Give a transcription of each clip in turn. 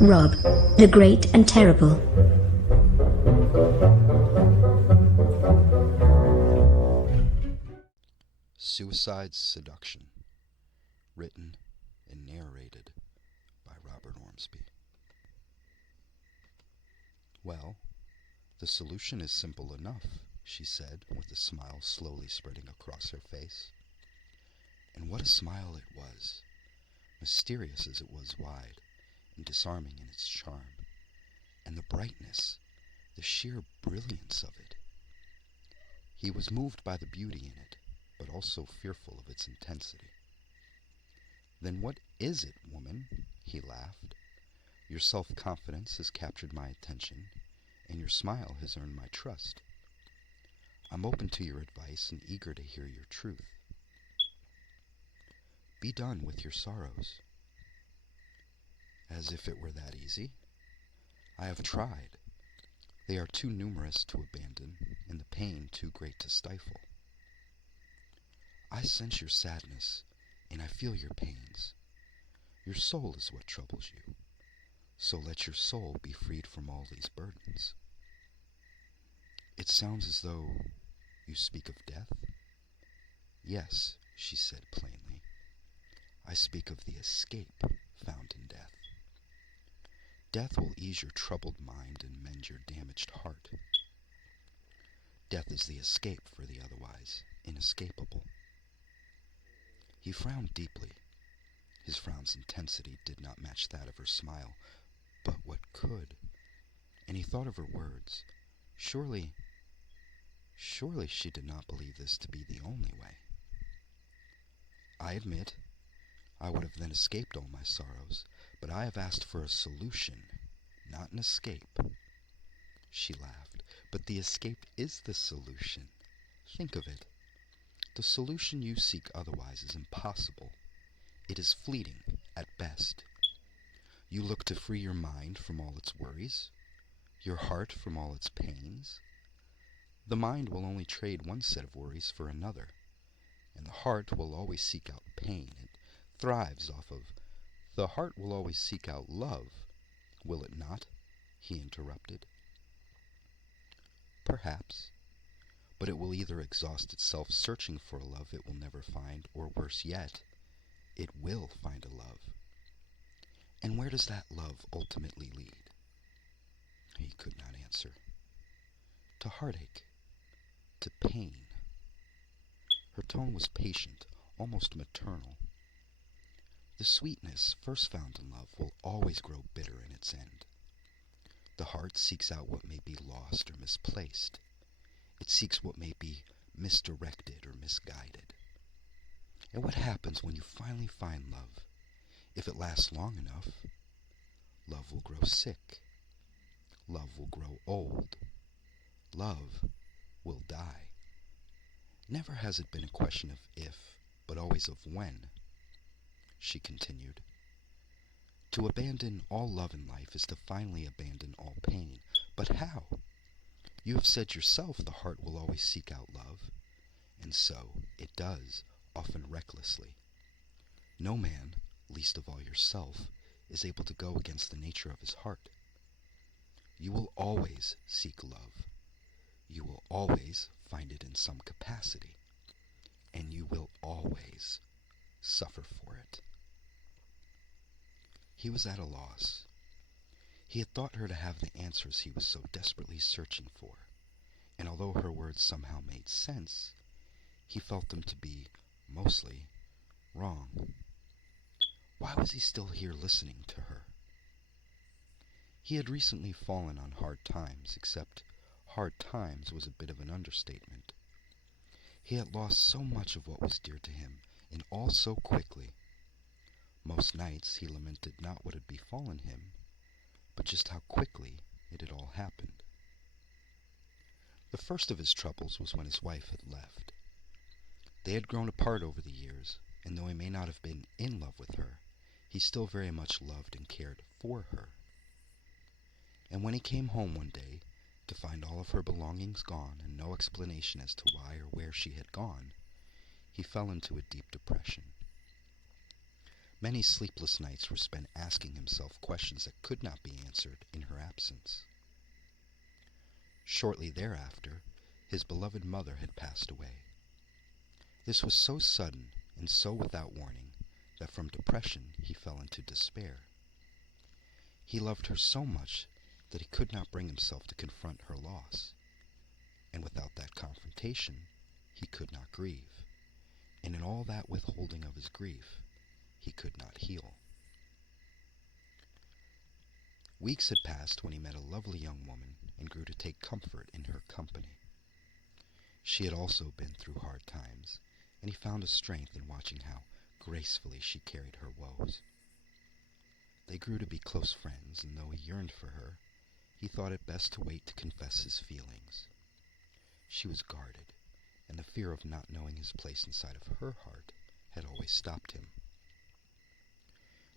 Rob, the Great and Terrible. Suicide's Seduction, written and narrated by Robert Ormsby. Well, the solution is simple enough, she said, with a smile slowly spreading across her face. And what a smile it was, mysterious as it was wide, and disarming in its charm. And the brightness, the sheer brilliance of it. He was moved by the beauty in it, but also fearful of its intensity. Then what is it, woman? He laughed. Your self-confidence has captured my attention, and your smile has earned my trust. I'm open to your advice and eager to hear your truth. Be done with your sorrows. As if it were that easy. I have tried. They are too numerous to abandon, and the pain too great to stifle. I sense your sadness, and I feel your pains. Your soul is what troubles you, so let your soul be freed from all these burdens. It sounds as though you speak of death. Yes, she said plainly. I speak of the escape found in death. Death will ease your troubled mind and mend your damaged heart. Death is the escape for the otherwise inescapable. He frowned deeply. His frown's intensity did not match that of her smile, but what could? And he thought of her words. Surely she did not believe this to be the only way. I admit, I would have then escaped all my sorrows, but I have asked for a solution, not an escape. She laughed. But the escape is the solution. Think of it. The solution you seek otherwise is impossible. It is fleeting, at best. You look to free your mind from all its worries, your heart from all its pains. The mind will only trade one set of worries for another, and the heart will always seek out pain. It thrives off of... The heart will always seek out love, will it not? He interrupted. Perhaps. But it will either exhaust itself searching for a love it will never find, or worse yet, it will find a love. And where does that love ultimately lead? He could not answer. To heartache. To pain. Her tone was patient, almost maternal. The sweetness first found in love will always grow bitter in its end. The heart seeks out what may be lost or misplaced. It seeks what may be misdirected or misguided. And what happens when you finally find love? If it lasts long enough, love will grow sick. Love will grow old. Love will die. Never has it been a question of if, but always of when. She continued. To abandon all love in life is to finally abandon all pain. But how? You have said yourself the heart will always seek out love, and so it does, often recklessly. No man, least of all yourself, is able to go against the nature of his heart. You will always seek love. You will always find it in some capacity, and you will always suffer for it. He was at a loss. He had thought her to have the answers he was so desperately searching for, and although her words somehow made sense, he felt them to be, mostly, wrong. Why was he still here listening to her? He had recently fallen on hard times, except hard times was a bit of an understatement. He had lost so much of what was dear to him, and all so quickly. Most nights he lamented not what had befallen him, but just how quickly it had all happened. The first of his troubles was when his wife had left. They had grown apart over the years, and though he may not have been in love with her, he still very much loved and cared for her. And when he came home one day to find all of her belongings gone and no explanation as to why or where she had gone, he fell into a deep depression. Many sleepless nights were spent asking himself questions that could not be answered in her absence. Shortly thereafter, his beloved mother had passed away. This was so sudden and so without warning that from depression he fell into despair. He loved her so much that he could not bring himself to confront her loss, and without that confrontation, he could not grieve, and in all that withholding of his grief, he could not heal. Weeks had passed when he met a lovely young woman and grew to take comfort in her company. She had also been through hard times, and he found a strength in watching how gracefully she carried her woes. They grew to be close friends, and though he yearned for her, he thought it best to wait to confess his feelings. She was guarded, and the fear of not knowing his place inside of her heart had always stopped him.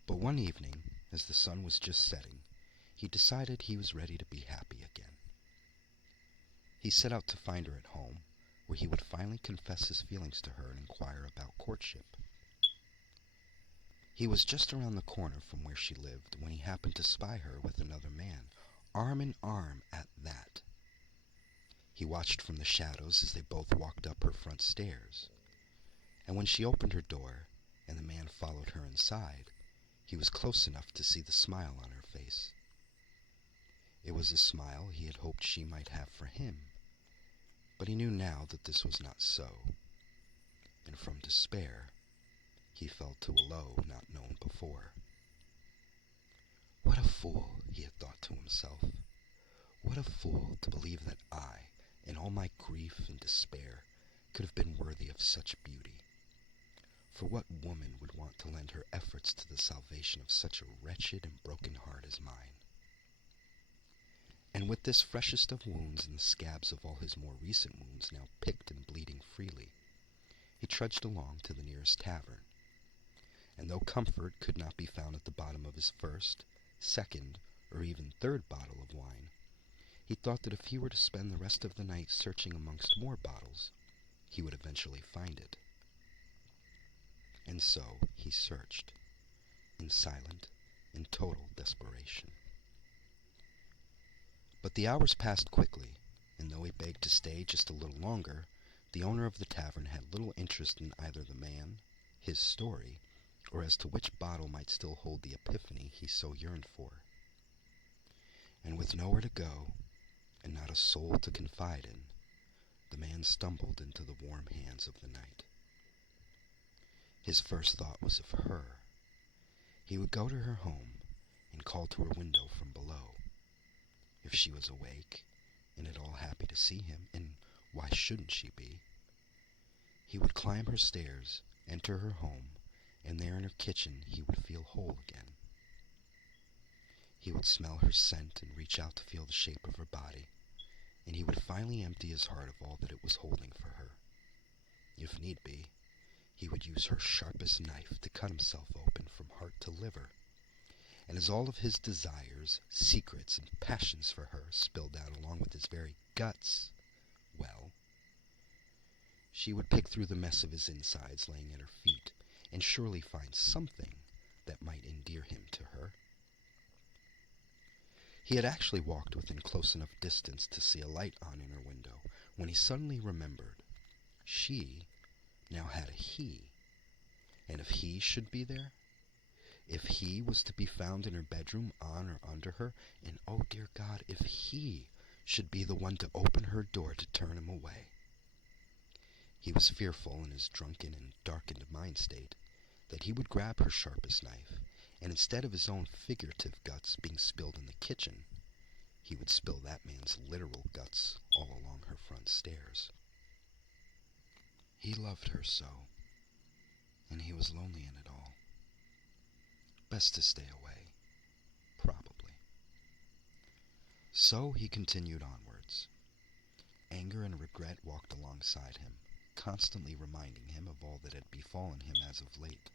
But one evening, as the sun was just setting, he decided he was ready to be happy again. He set out to find her at home, where he would finally confess his feelings to her and inquire about courtship. He was just around the corner from where she lived when he happened to spy her with another man, arm in arm at that. He watched from the shadows as they both walked up her front stairs, and when she opened her door and the man followed her inside, he was close enough to see the smile on her face. It was a smile he had hoped she might have for him, but he knew now that this was not so, and from despair, he fell to a low not known before. What a fool, he had thought to himself. What a fool to believe that I, in all my grief and despair, could have been worthy of such beauty. For what woman would want to lend her efforts to the salvation of such a wretched and broken heart as mine? And with this freshest of wounds and the scabs of all his more recent wounds now picked and bleeding freely, he trudged along to the nearest tavern. And though comfort could not be found at the bottom of his first, second, or even third bottle of wine, he thought that if he were to spend the rest of the night searching amongst more bottles, he would eventually find it. And so he searched, in silent and total desperation. But the hours passed quickly, and though he begged to stay just a little longer, the owner of the tavern had little interest in either the man, his story, or as to which bottle might still hold the epiphany he so yearned for. And with nowhere to go, and not a soul to confide in, the man stumbled into the warm hands of the night. His first thought was of her. He would go to her home and call to her window from below. If she was awake, and at all happy to see him, and why shouldn't she be? He would climb her stairs, enter her home, and there in her kitchen he would feel whole again. He would smell her scent and reach out to feel the shape of her body, and he would finally empty his heart of all that it was holding for her. If need be, he would use her sharpest knife to cut himself open from heart to liver, and as all of his desires, secrets, and passions for her spilled out along with his very guts, well, she would pick through the mess of his insides laying at her feet, and surely find something that might endear him to her. He had actually walked within close enough distance to see a light on in her window, when he suddenly remembered she now had a he, and if he should be there, if he was to be found in her bedroom on or under her, and oh dear God, if he should be the one to open her door to turn him away. He was fearful in his drunken and darkened mind state that he would grab her sharpest knife, and instead of his own figurative guts being spilled in the kitchen, he would spill that man's literal guts all along her front stairs. He loved her so, and he was lonely in it all. Best to stay away, probably. So he continued onwards. Anger and regret walked alongside him, constantly reminding him of all that had befallen him as of late.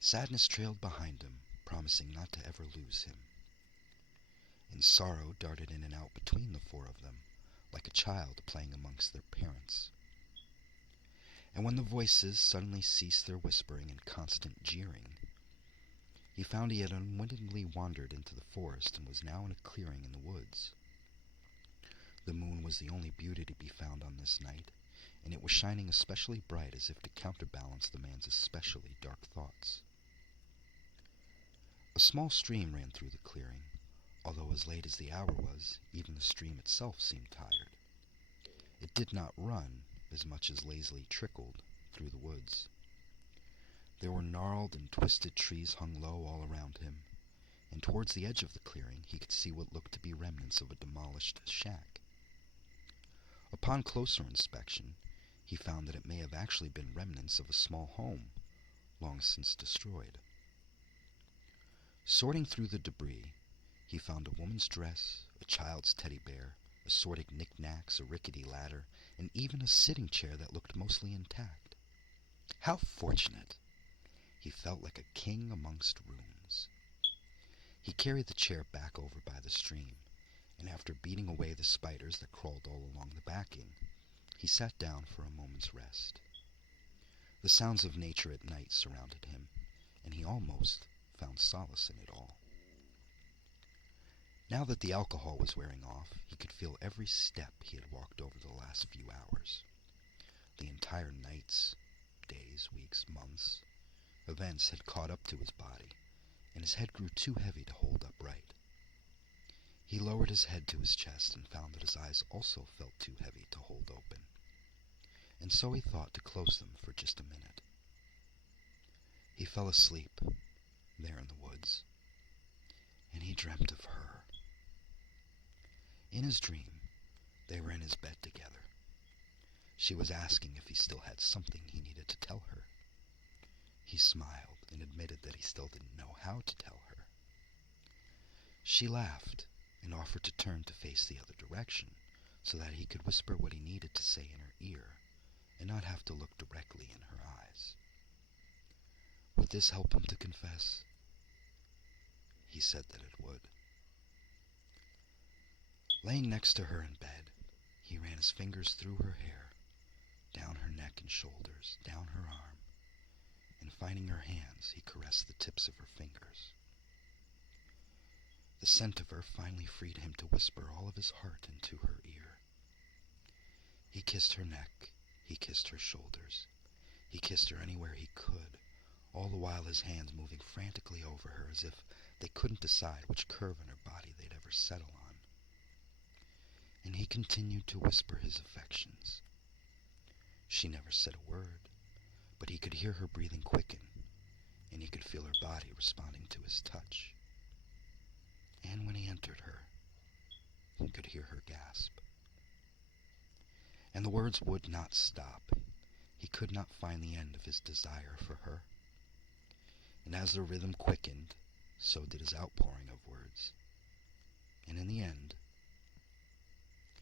Sadness trailed behind him, promising not to ever lose him. And sorrow darted in and out between the four of them, like a child playing amongst their parents. And when the voices suddenly ceased their whispering and constant jeering, he found he had unwittingly wandered into the forest and was now in a clearing in the woods. The moon was the only beauty to be found on this night, and it was shining especially bright as if to counterbalance the man's especially dark thoughts. A small stream ran through the clearing. Although as late as the hour was, even the stream itself seemed tired. It did not run as much as lazily trickled through the woods. There were gnarled and twisted trees hung low all around him, and towards the edge of the clearing he could see what looked to be remnants of a demolished shack. Upon closer inspection, he found that it may have actually been remnants of a small home, long since destroyed. Sorting through the debris, he found a woman's dress, a child's teddy bear, assorted knickknacks, a rickety ladder, and even a sitting chair that looked mostly intact. How fortunate! He felt like a king amongst ruins. He carried the chair back over by the stream, and after beating away the spiders that crawled all along the backing, he sat down for a moment's rest. The sounds of nature at night surrounded him, and he almost found solace in it all. Now that the alcohol was wearing off, he could feel every step he had walked over the last few hours. The entire nights, days, weeks, months, events had caught up to his body, and his head grew too heavy to hold upright. He lowered his head to his chest and found that his eyes also felt too heavy to hold open, and so he thought to close them for just a minute. He fell asleep, there in the woods, and he dreamt of her. In his dream, they were in his bed together. She was asking if he still had something he needed to tell her. He smiled and admitted that he still didn't know how to tell her. She laughed and offered to turn to face the other direction so that he could whisper what he needed to say in her ear and not have to look directly in her eyes. Would this help him to confess? He said that it would. Laying next to her in bed, he ran his fingers through her hair, down her neck and shoulders, down her arm, and finding her hands, he caressed the tips of her fingers. The scent of her finally freed him to whisper all of his heart into her ear. He kissed her neck, he kissed her shoulders, he kissed her anywhere he could, all the while his hands moving frantically over her as if they couldn't decide which curve in her body they'd ever settle on. And he continued to whisper his affections. She never said a word, but he could hear her breathing quicken, and he could feel her body responding to his touch. And when he entered her, he could hear her gasp. And the words would not stop. He could not find the end of his desire for her. And as the rhythm quickened, so did his outpouring of words. And in the end,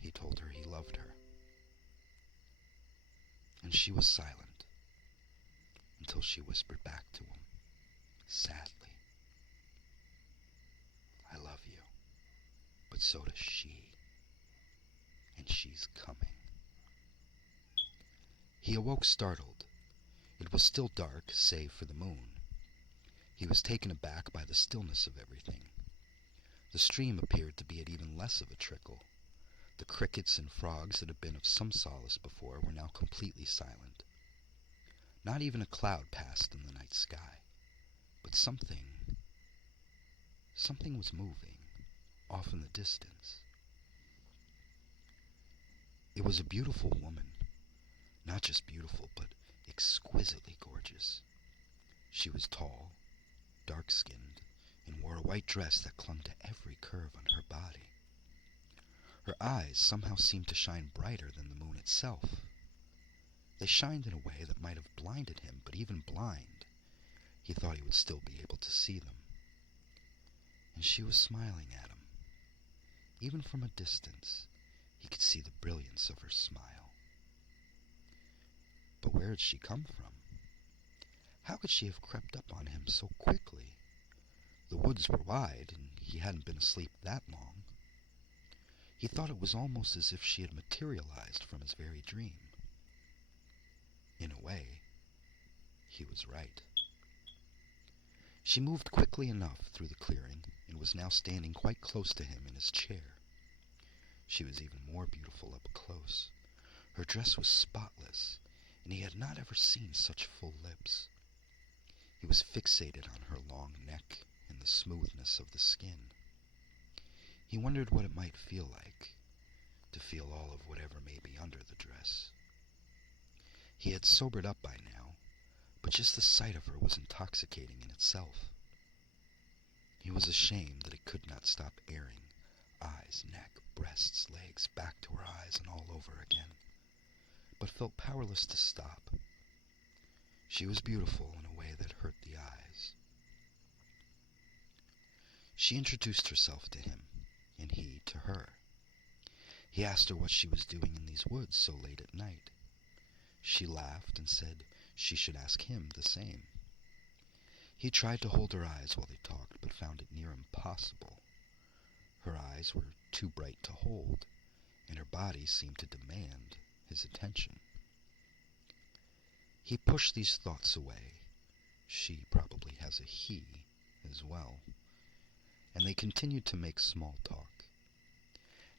he told her he loved her. And she was silent until she whispered back to him, sadly, "I love you, but so does she, and she's coming." He awoke startled. It was still dark, save for the moon. He was taken aback by the stillness of everything. The stream appeared to be at even less of a trickle. The crickets and frogs that had been of some solace before were now completely silent. Not even a cloud passed in the night sky, but something was moving off in the distance. It was a beautiful woman, not just beautiful, but exquisitely gorgeous. She was tall, dark-skinned, and wore a white dress that clung to every curve on her body. Her eyes somehow seemed to shine brighter than the moon itself. They shined in a way that might have blinded him, but even blind, he thought he would still be able to see them. And she was smiling at him. Even from a distance, he could see the brilliance of her smile. But where had she come from? How could she have crept up on him so quickly? The woods were wide, and he hadn't been asleep that long. He thought it was almost as if she had materialized from his very dream. In a way, he was right. She moved quickly enough through the clearing and was now standing quite close to him in his chair. She was even more beautiful up close. Her dress was spotless, and he had not ever seen such full lips. He was fixated on her long neck and the smoothness of the skin. He wondered what it might feel like, to feel all of whatever may be under the dress. He had sobered up by now, but just the sight of her was intoxicating in itself. He was ashamed that he could not stop airing eyes, neck, breasts, legs, back to her eyes, and all over again, but felt powerless to stop. She was beautiful in a way that hurt the eyes. She introduced herself to him, and he to her. He asked her what she was doing in these woods so late at night. She laughed and said she should ask him the same. He tried to hold her eyes while they talked, but found it near impossible. Her eyes were too bright to hold, and her body seemed to demand his attention. He pushed these thoughts away. She probably has a he as well. And they continued to make small talk.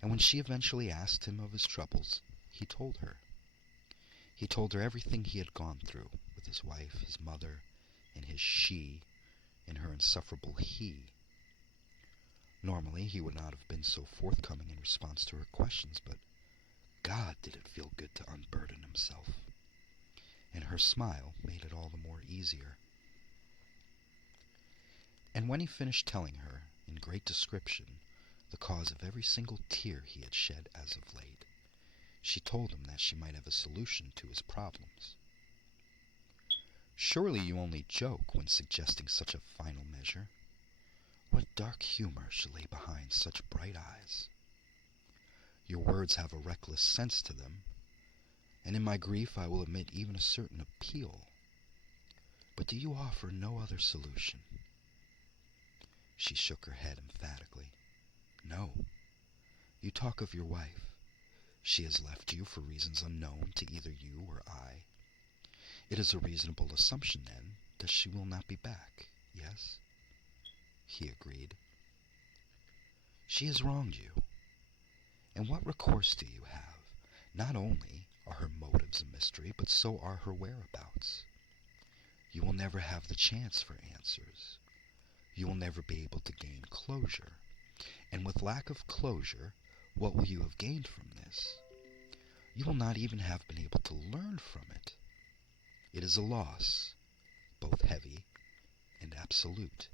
And when she eventually asked him of his troubles, he told her. He told her everything he had gone through with his wife, his mother, and his she, and her insufferable he. Normally, he would not have been so forthcoming in response to her questions, but God, did it feel good to unburden himself. And her smile made it all the more easier. And when he finished telling her, in great description, the cause of every single tear he had shed as of late, she told him that she might have a solution to his problems. Surely you only joke when suggesting such a final measure. What dark humor should lay behind such bright eyes? Your words have a reckless sense to them, and in my grief I will admit even a certain appeal. But do you offer no other solution? She shook her head emphatically. No. You talk of your wife. She has left you for reasons unknown to either you or I. It is a reasonable assumption, then, that she will not be back, yes? He agreed. She has wronged you. And what recourse do you have? Not only are her motives a mystery, but so are her whereabouts. You will never have the chance for answers. You will never be able to gain closure. And with lack of closure, what will you have gained from this? You will not even have been able to learn from it. It is a loss, both heavy and absolute.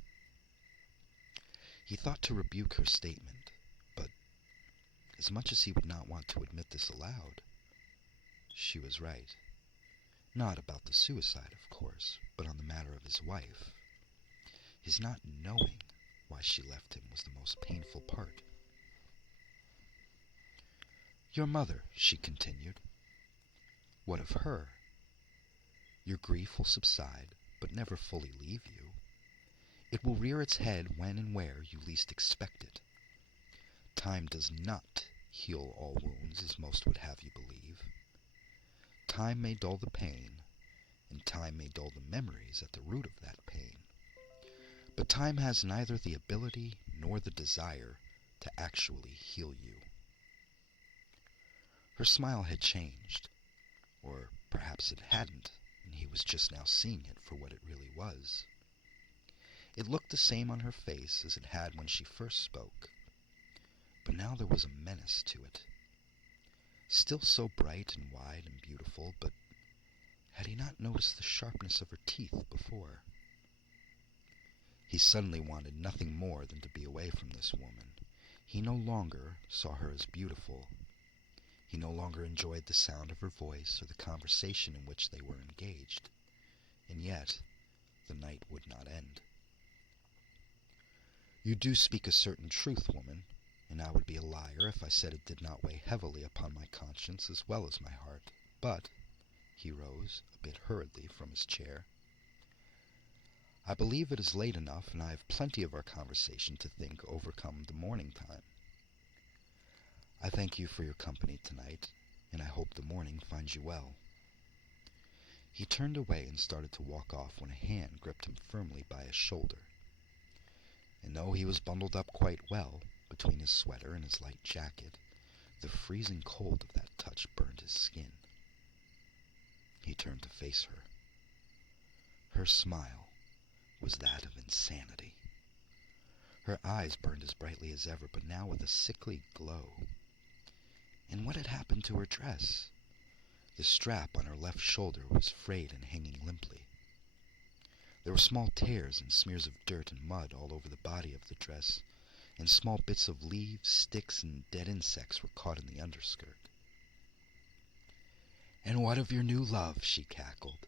He thought to rebuke her statement, but as much as he would not want to admit this aloud, she was right. Not about the suicide, of course, but on the matter of his wife. His not knowing why she left him was the most painful part. Your mother, she continued. What of her? Your grief will subside, but never fully leave you. It will rear its head when and where you least expect it. Time does not heal all wounds, as most would have you believe. Time may dull the pain, and time may dull the memories at the root of that pain. But time has neither the ability nor the desire to actually heal you. Her smile had changed, or perhaps it hadn't, and he was just now seeing it for what it really was. It looked the same on her face as it had when she first spoke, but now there was a menace to it. Still so bright and wide and beautiful, but had he not noticed the sharpness of her teeth before? He suddenly wanted nothing more than to be away from this woman. He no longer saw her as beautiful. He no longer enjoyed the sound of her voice or the conversation in which they were engaged. And yet, the night would not end. You do speak a certain truth, woman, and I would be a liar if I said it did not weigh heavily upon my conscience as well as my heart. But, he rose, a bit hurriedly, from his chair, I believe it is late enough, and I have plenty of our conversation to think overcome the morning time. I thank you for your company tonight, and I hope the morning finds you well. He turned away and started to walk off when a hand gripped him firmly by his shoulder. And though he was bundled up quite well, between his sweater and his light jacket, the freezing cold of that touch burned his skin. He turned to face her. Her smile was that of insanity. Her eyes burned as brightly as ever, but now with a sickly glow. And what had happened to her dress? The strap on her left shoulder was frayed and hanging limply. There were small tears and smears of dirt and mud all over the body of the dress, and small bits of leaves, sticks, and dead insects were caught in the underskirt. "And what of your new love?" she cackled.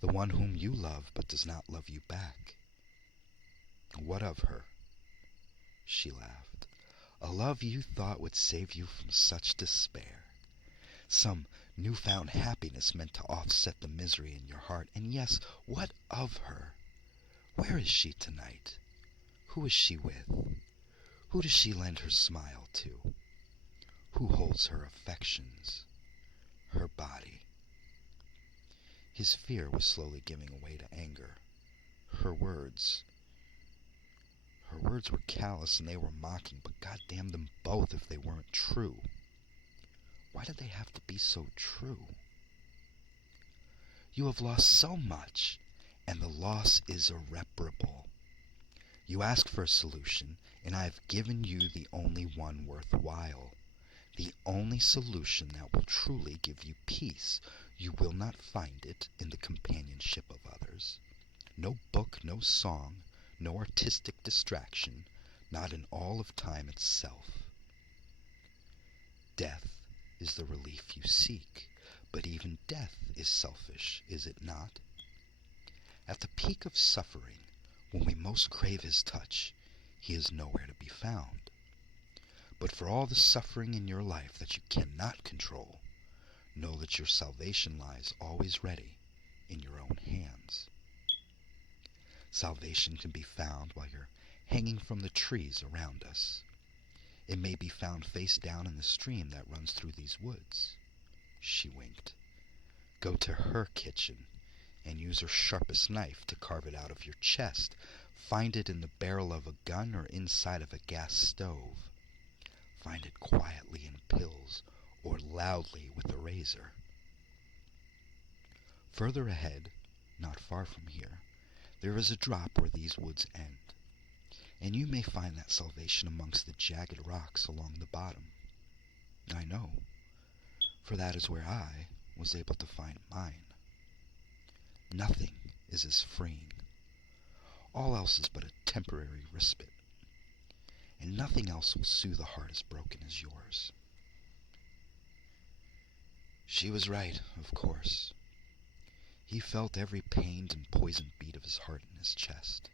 "The one whom you love but does not love you back." "What of her?" She laughed. "A love you thought would save you from such despair. Some newfound happiness meant to offset the misery in your heart. And yes, what of her? Where is she tonight? Who is she with? Who does she lend her smile to? Who holds her affections? Her body?" His fear was slowly giving way to anger. Her words were callous and they were mocking, but goddamn them both if they weren't true. Why did they have to be so true? "You have lost so much, and the loss is irreparable. You ask for a solution, and I have given you the only one worthwhile. The only solution that will truly give you peace. You will not find it in the companionship of others. No book, no song, no artistic distraction, not in all of time itself. Death is the relief you seek, but even death is selfish, is it not? At the peak of suffering, when we most crave his touch, he is nowhere to be found. But for all the suffering in your life that you cannot control, know that your salvation lies always ready in your own hands. Salvation can be found while you're hanging from the trees around us. It may be found face down in the stream that runs through these woods." She winked. "Go to her kitchen and use her sharpest knife to carve it out of your chest. Find it in the barrel of a gun or inside of a gas stove. Find it quietly in pills or loudly with a razor. Further ahead, not far from here, there is a drop where these woods end, and you may find that salvation amongst the jagged rocks along the bottom. I know, for that is where I was able to find mine. Nothing is as freeing. All else is but a temporary respite, and nothing else will soothe a heart as broken as yours." She was right, of course. He felt every pained and poisoned beat of his heart in his chest.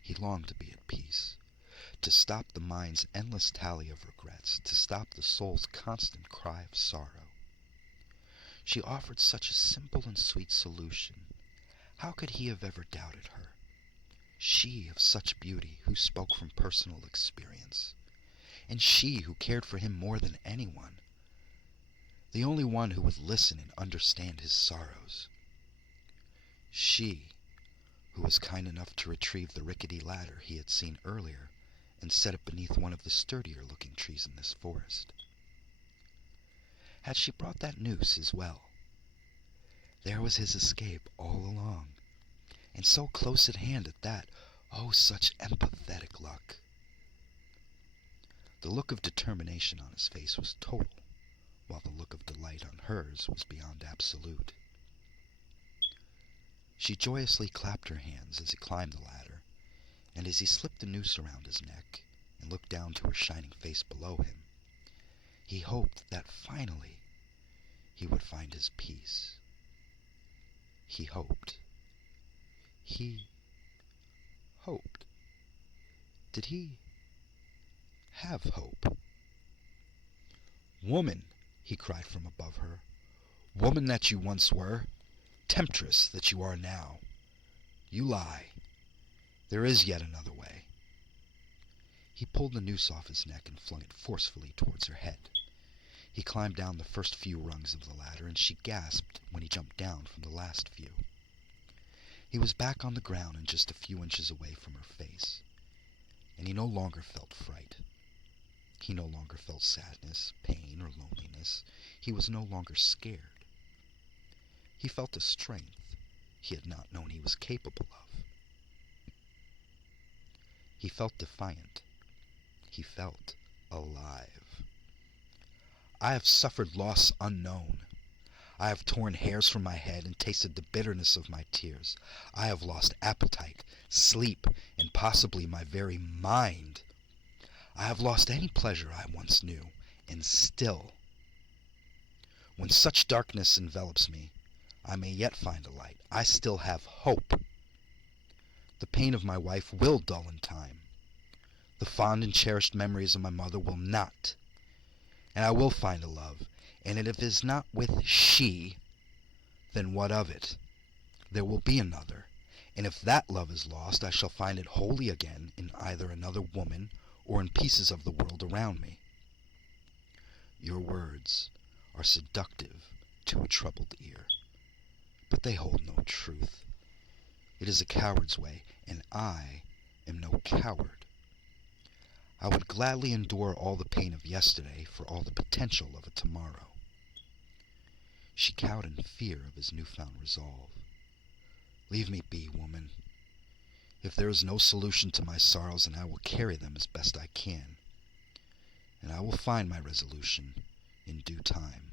He longed to be at peace, to stop the mind's endless tally of regrets, to stop the soul's constant cry of sorrow. She offered such a simple and sweet solution. How could he have ever doubted her? She of such beauty, who spoke from personal experience, and she who cared for him more than anyone, the only one who would listen and understand his sorrows. She who was kind enough to retrieve the rickety ladder he had seen earlier and set it beneath one of the sturdier-looking trees in this forest. Had she brought that noose as well? There was his escape all along, and so close at hand at that. Oh, such empathetic luck. The look of determination on his face was total, while the look of delight on hers was beyond absolute. She joyously clapped her hands as he climbed the ladder, and as he slipped the noose around his neck and looked down to her shining face below him, he hoped that finally he would find his peace. He hoped. He hoped. Did he have hope? "Woman!" he cried from above her. "Woman that you once were! Temptress that you are now! You lie. There is yet another way." He pulled the noose off his neck and flung it forcefully towards her head. He climbed down the first few rungs of the ladder, and she gasped when he jumped down from the last few. He was back on the ground and just a few inches away from her face, and he no longer felt fright. He no longer felt sadness, pain, or loneliness. He was no longer scared. He felt a strength he had not known he was capable of. He felt defiant. He felt alive. I have suffered loss unknown. I have torn hairs from my head and tasted the bitterness of my tears. I have lost appetite, sleep, and possibly my very mind. I have lost any pleasure I once knew, and still, when such darkness envelops me, I may yet find a light. I still have hope. The pain of my wife will dull in time. The fond and cherished memories of my mother will not. And I will find a love, and if it is not with she, then what of it? There will be another, and if that love is lost, I shall find it wholly again in either another woman or in pieces of the world around me. Your words are seductive to a troubled ear, but they hold no truth. It is a coward's way, and I am no coward. I would gladly endure all the pain of yesterday for all the potential of a tomorrow. She cowed in fear of his newfound resolve. Leave me be, woman. If there is no solution to my sorrows, then I will carry them as best I can, and I will find my resolution in due time.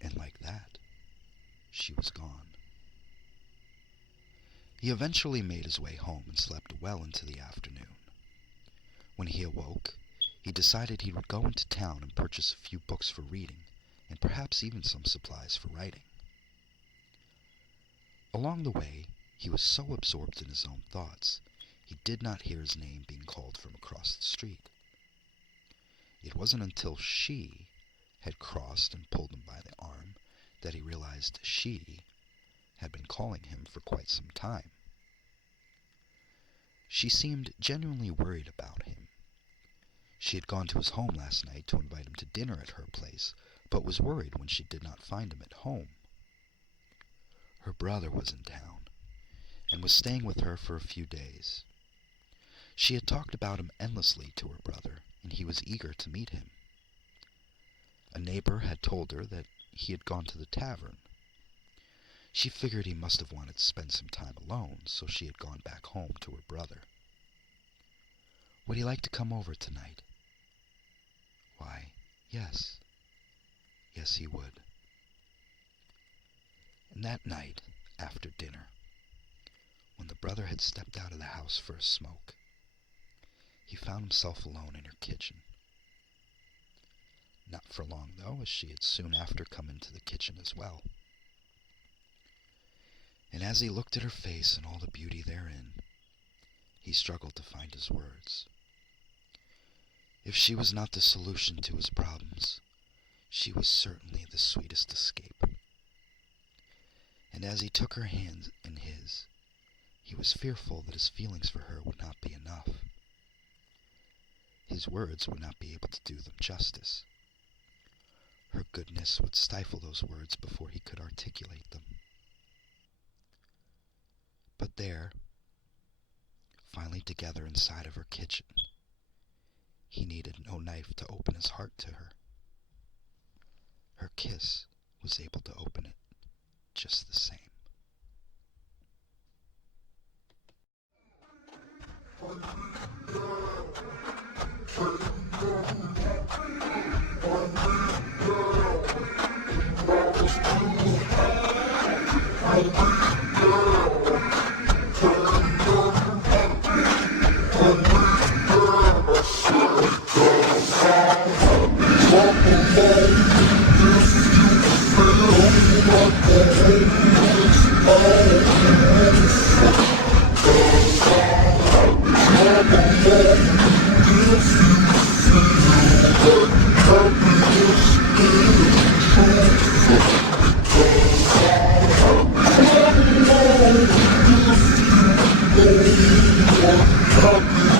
And like that, she was gone. He eventually made his way home and slept well into the afternoon. When he awoke, he decided he would go into town and purchase a few books for reading, and perhaps even some supplies for writing. Along the way, he was so absorbed in his own thoughts, he did not hear his name being called from across the street. It wasn't until she had crossed and pulled him by the arm that he realized she had been calling him for quite some time. She seemed genuinely worried about him. She had gone to his home last night to invite him to dinner at her place, but was worried when she did not find him at home. Her brother was in town, and was staying with her for a few days. She had talked about him endlessly to her brother, and he was eager to meet him. A neighbor had told her that he had gone to the tavern. She figured he must have wanted to spend some time alone, so she had gone back home to her brother. Would he like to come over tonight? Why, yes. Yes, he would. And that night, after dinner, when the brother had stepped out of the house for a smoke, he found himself alone in her kitchen. Not for long, though, as she had soon after come into the kitchen as well. And as he looked at her face and all the beauty therein, he struggled to find his words. If she was not the solution to his problems, she was certainly the sweetest escape. And as he took her hand in his, he was fearful that his feelings for her would not be enough. His words would not be able to do them justice. Her goodness would stifle those words before he could articulate them. But there, finally together inside of her kitchen, he needed no knife to open his heart to her. Her kiss was able to open it just the same. Happy